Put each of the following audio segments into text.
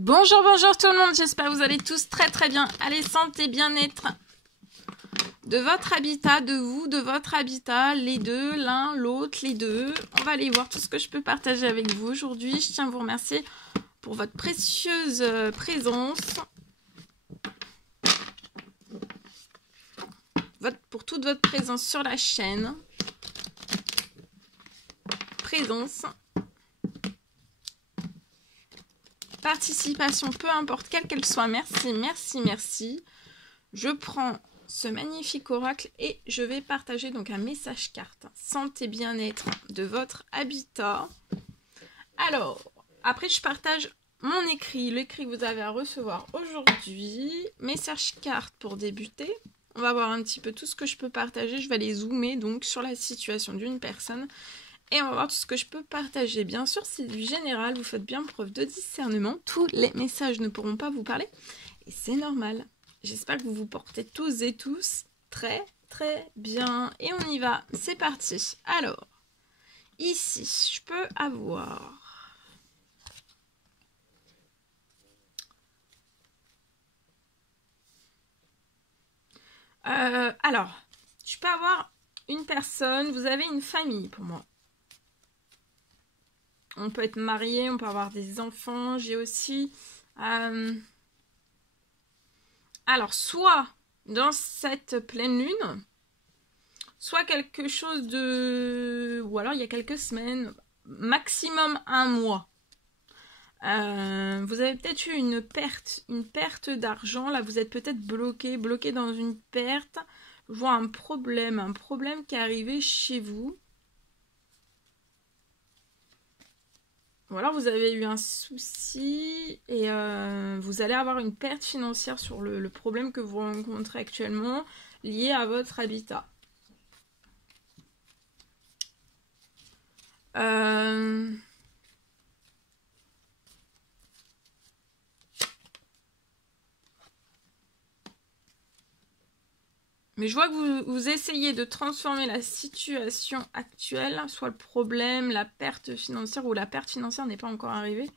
Bonjour, bonjour tout le monde, j'espère que vous allez tous très très bien. Allez, santé, bien-être de votre habitat, de vous, de votre habitat, les deux, l'un, l'autre, les deux. On va aller voir tout ce que je peux partager avec vous aujourd'hui. Je tiens à vous remercier pour votre précieuse présence, pour toute votre présence sur la chaîne. Présence. Participation, peu importe quelle qu'elle soit, merci, merci, merci. Je prends ce magnifique oracle et je vais partager donc un message carte. Santé, bien-être de votre habitat. Alors, après je partage mon écrit, l'écrit que vous avez à recevoir aujourd'hui. Message carte pour débuter. On va voir un petit peu tout ce que je peux partager. Je vais aller zoomer donc sur la situation d'une personne. Et on va voir tout ce que je peux partager. Bien sûr, c'est du général, vous faites bien preuve de discernement. Tous les messages ne pourront pas vous parler. Et c'est normal. J'espère que vous vous portez tous et tous très très bien. Et on y va, c'est parti. Alors, ici, je peux avoir... alors, je peux avoir une personne, vous avez une famille pour moi. On peut être marié, on peut avoir des enfants. J'ai aussi... alors, soit dans cette pleine lune, soit quelque chose de... Ou alors il y a quelques semaines, maximum un mois. Vous avez peut-être eu une perte d'argent. Là, vous êtes peut-être bloqué dans une perte. Je vois un problème qui est arrivé chez vous. Ou alors vous avez eu un souci et vous allez avoir une perte financière sur le problème que vous rencontrez actuellement lié à votre habitat. Mais je vois que vous essayez de transformer la situation actuelle, soit le problème, la perte financière, ou la perte financière n'est pas encore arrivée.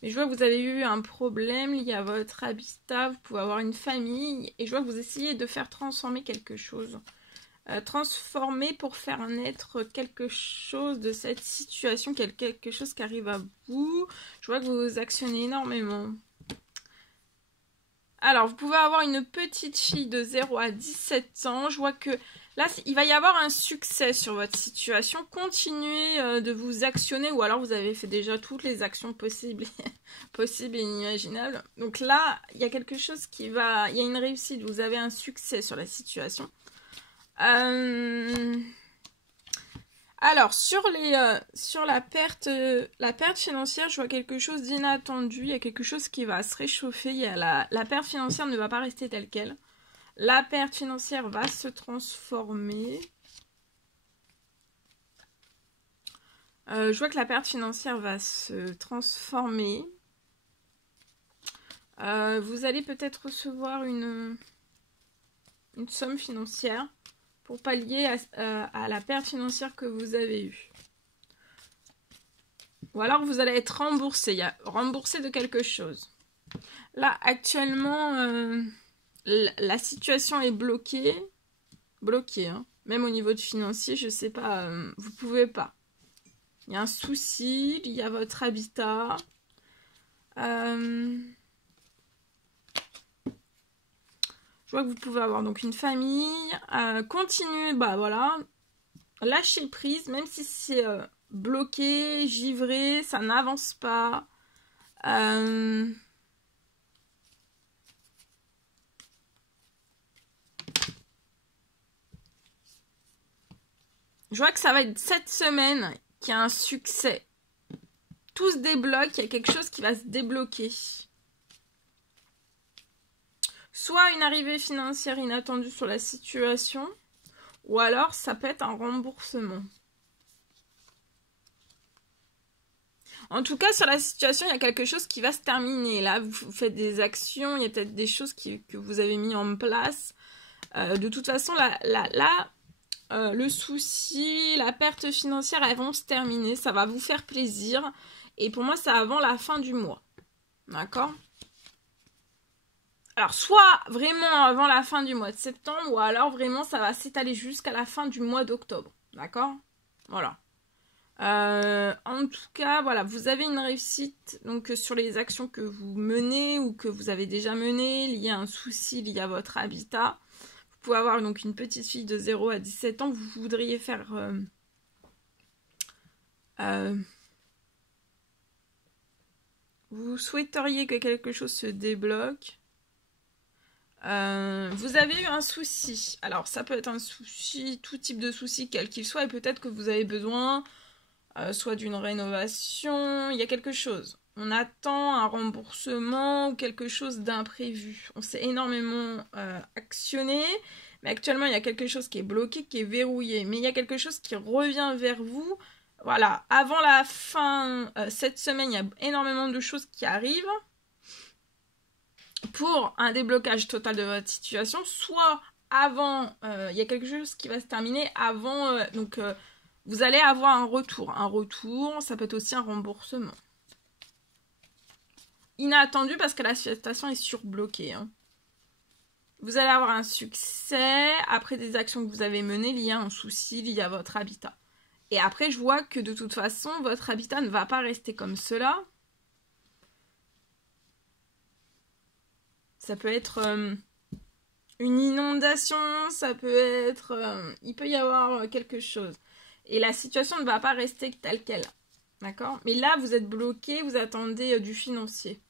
Mais je vois que vous avez eu un problème lié à votre habitat, vous pouvez avoir une famille, et je vois que vous essayez de faire transformer quelque chose. Transformer pour faire naître quelque chose de cette situation, quelque chose qui arrive à vous. Je vois que vous actionnez énormément. Alors, vous pouvez avoir une petite fille de 0 à 17 ans. Je vois que là, il va y avoir un succès sur votre situation. Continuez de vous actionner, ou alors vous avez fait déjà toutes les actions possibles, possibles et inimaginables. Donc là, il y a quelque chose qui va... Il y a une réussite, vous avez un succès sur la situation. Alors, sur la perte financière, je vois quelque chose d'inattendu. Il y a quelque chose qui va se réchauffer. Il y a la perte financière ne va pas rester telle qu'elle. La perte financière va se transformer. Je vois que la perte financière va se transformer. Vous allez peut-être recevoir une somme financière pour pallier à la perte financière que vous avez eue. Ou alors vous allez être remboursé. Il y a remboursé de quelque chose. Là, actuellement, la situation est bloquée. Bloquée, hein. Même au niveau du financier, je sais pas, vous pouvez pas. Il y a un souci, il y a votre habitat. Je vois que vous pouvez avoir donc une famille. Continuez, bah voilà. Lâchez prise, même si c'est bloqué, givré, ça n'avance pas. Je vois que ça va être cette semaine qu'il y a un succès. Tout se débloque, il y a quelque chose qui va se débloquer. Soit une arrivée financière inattendue sur la situation, ou alors ça peut être un remboursement. En tout cas, sur la situation, il y a quelque chose qui va se terminer. Là, vous faites des actions, il y a peut-être des choses que vous avez mis en place. De toute façon, le souci, la perte financière, elles vont se terminer. Ça va vous faire plaisir. Et pour moi, c'est avant la fin du mois. D'accord? Alors, soit vraiment avant la fin du mois de septembre, ou alors vraiment ça va s'étaler jusqu'à la fin du mois d'octobre. D'accord? Voilà. En tout cas, voilà, vous avez une réussite donc sur les actions que vous menez ou que vous avez déjà menées, liées à un souci lié à votre habitat. Vous pouvez avoir donc une petite fille de 0 à 17 ans, vous voudriez faire... vous souhaiteriez que quelque chose se débloque. Vous avez eu un souci. Alors, ça peut être un souci, tout type de souci, quel qu'il soit, et peut-être que vous avez besoin soit d'une rénovation, il y a quelque chose. On attend un remboursement ou quelque chose d'imprévu. On s'est énormément actionné, mais actuellement, il y a quelque chose qui est bloqué, qui est verrouillé. Mais il y a quelque chose qui revient vers vous. Voilà, avant la fin, cette semaine, il y a énormément de choses qui arrivent pour un déblocage total de votre situation, soit avant, il y a quelque chose qui va se terminer avant, vous allez avoir un retour. Un retour, ça peut être aussi un remboursement. Inattendu parce que la situation est surbloquée. Hein. Vous allez avoir un succès après des actions que vous avez menées liées à un souci, lié à votre habitat. Et après, je vois que de toute façon, votre habitat ne va pas rester comme cela. Ça peut être une inondation, ça peut être... il peut y avoir quelque chose. Et la situation ne va pas rester telle qu'elle. D'accord? Mais là, vous êtes bloqué, vous attendez du financier.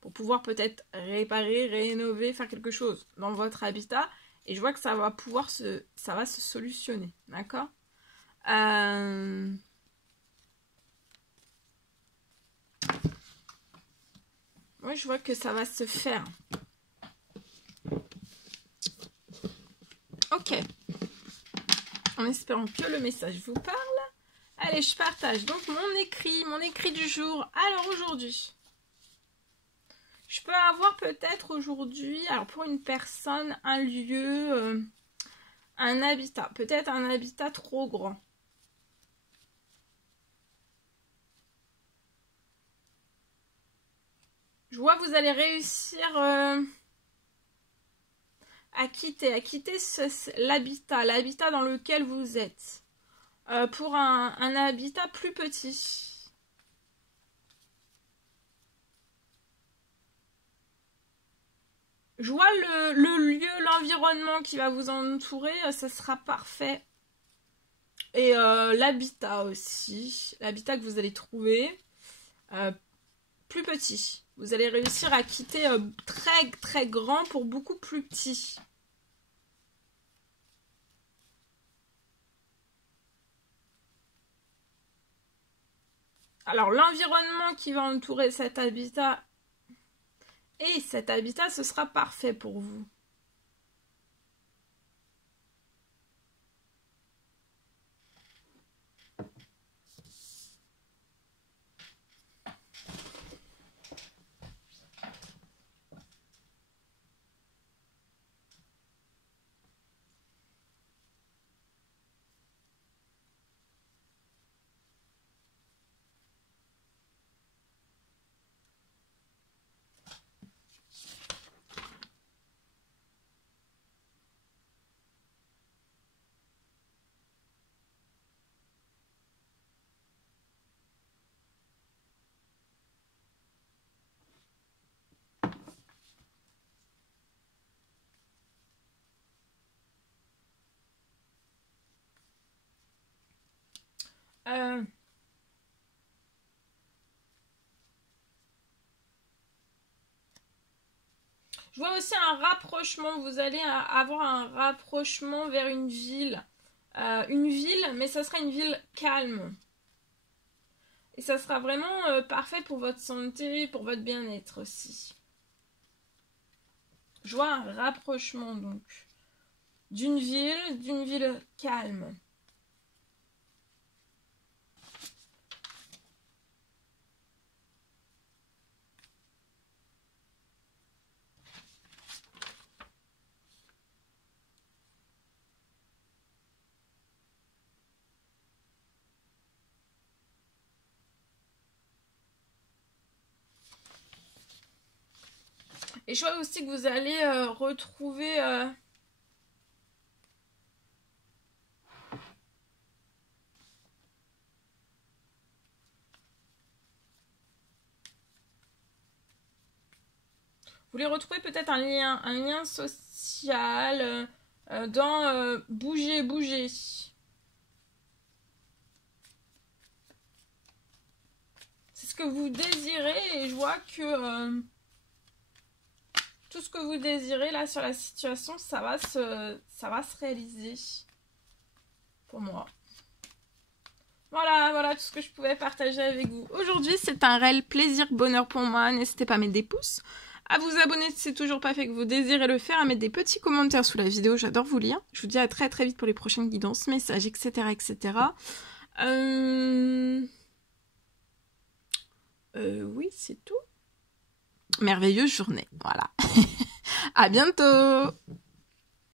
Pour pouvoir peut-être réparer, rénover, faire quelque chose dans votre habitat. Et je vois que ça va pouvoir se solutionner. D'accord? Oui, je vois que ça va se faire. Ok. En espérant que le message vous parle. Allez, je partage donc mon écrit du jour. Alors aujourd'hui, je peux avoir peut-être aujourd'hui, alors pour une personne, un lieu, un habitat. Peut-être un habitat trop grand. Je vois que vous allez réussir à quitter l'habitat dans lequel vous êtes. Pour un habitat plus petit. Je vois le lieu, l'environnement qui va vous entourer, ça sera parfait. Et l'habitat aussi, l'habitat que vous allez trouver, plus petit. Vous allez réussir à quitter très très grand pour beaucoup plus petit. Alors l'environnement qui va entourer cet habitat ce sera parfait pour vous. Je vois aussi un rapprochement. Vous allez avoir un rapprochement vers une ville. Mais ça sera une ville calme. Et ça sera vraiment parfait pour votre santé, pour votre bien-être aussi. Je vois un rapprochement donc d'une ville calme. Et je vois aussi que vous allez retrouver... Vous voulez retrouver peut-être un lien social dans bouger, bouger. C'est ce que vous désirez et je vois que tout ce que vous désirez là sur la situation, ça va se réaliser pour moi. Voilà tout ce que je pouvais partager avec vous. Aujourd'hui, c'est un réel plaisir, bonheur pour moi. N'hésitez pas à mettre des pouces, à vous abonner si c'est toujours pas fait, que vous désirez le faire, à mettre des petits commentaires sous la vidéo, j'adore vous lire. Je vous dis à très très vite pour les prochaines guidances, messages, etc. etc. Oui, c'est tout. Merveilleuse journée, voilà. À bientôt.